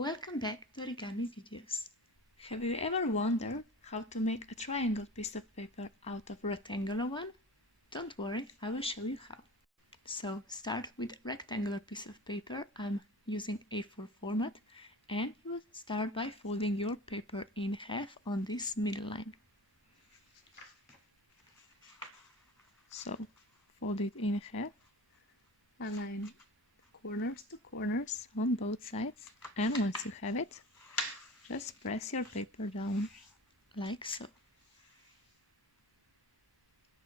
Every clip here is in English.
Welcome back to Origami Videos. Have you ever wondered how to make a triangle piece of paper out of a rectangular one? Don't worry, I will show you how. So start with a rectangular piece of paper. I'm using A4 format, and you will start by folding your paper in half on this middle line. So fold it in half, align corners to corners on both sides, and once you have it, just press your paper down like so.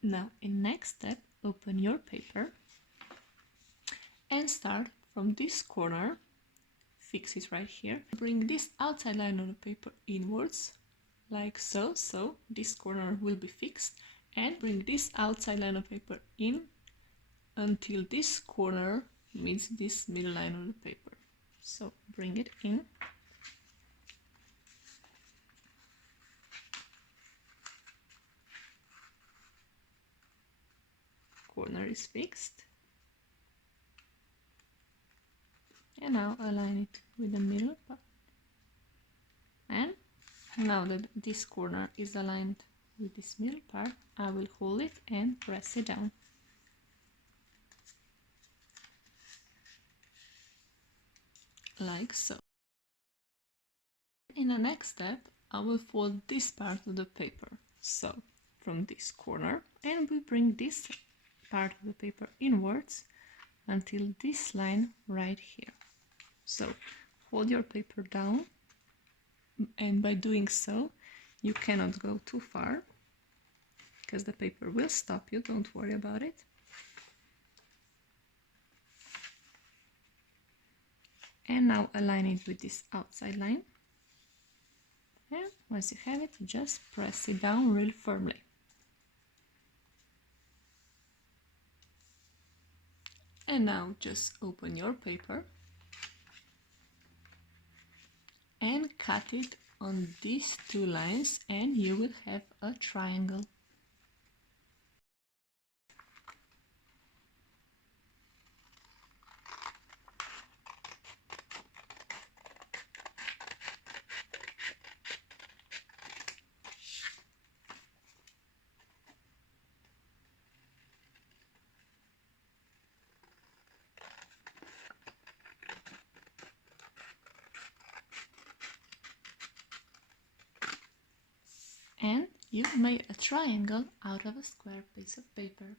Now in next step, open your paper and start from this corner, fix it right here. Bring this outside line of the paper inwards like so, so this corner will be fixed, and bring this outside line of paper in until this corner meets this middle line of the paper. So bring it in. Corner is fixed. And now align it with the middle part. And now that this corner is aligned with this middle part, I will hold it and press it down. Like so. In the next step, I will fold this part of the paper. So from this corner, and we bring this part of the paper inwards until this line right here. So hold your paper down, and by doing so, you cannot go too far because the paper will stop you, don't worry about it. And now align it with this outside line. And once you have it, just press it down real firmly. And now just open your paper and cut it on these two lines, and you will have a triangle. And you've made a triangle out of a square piece of paper.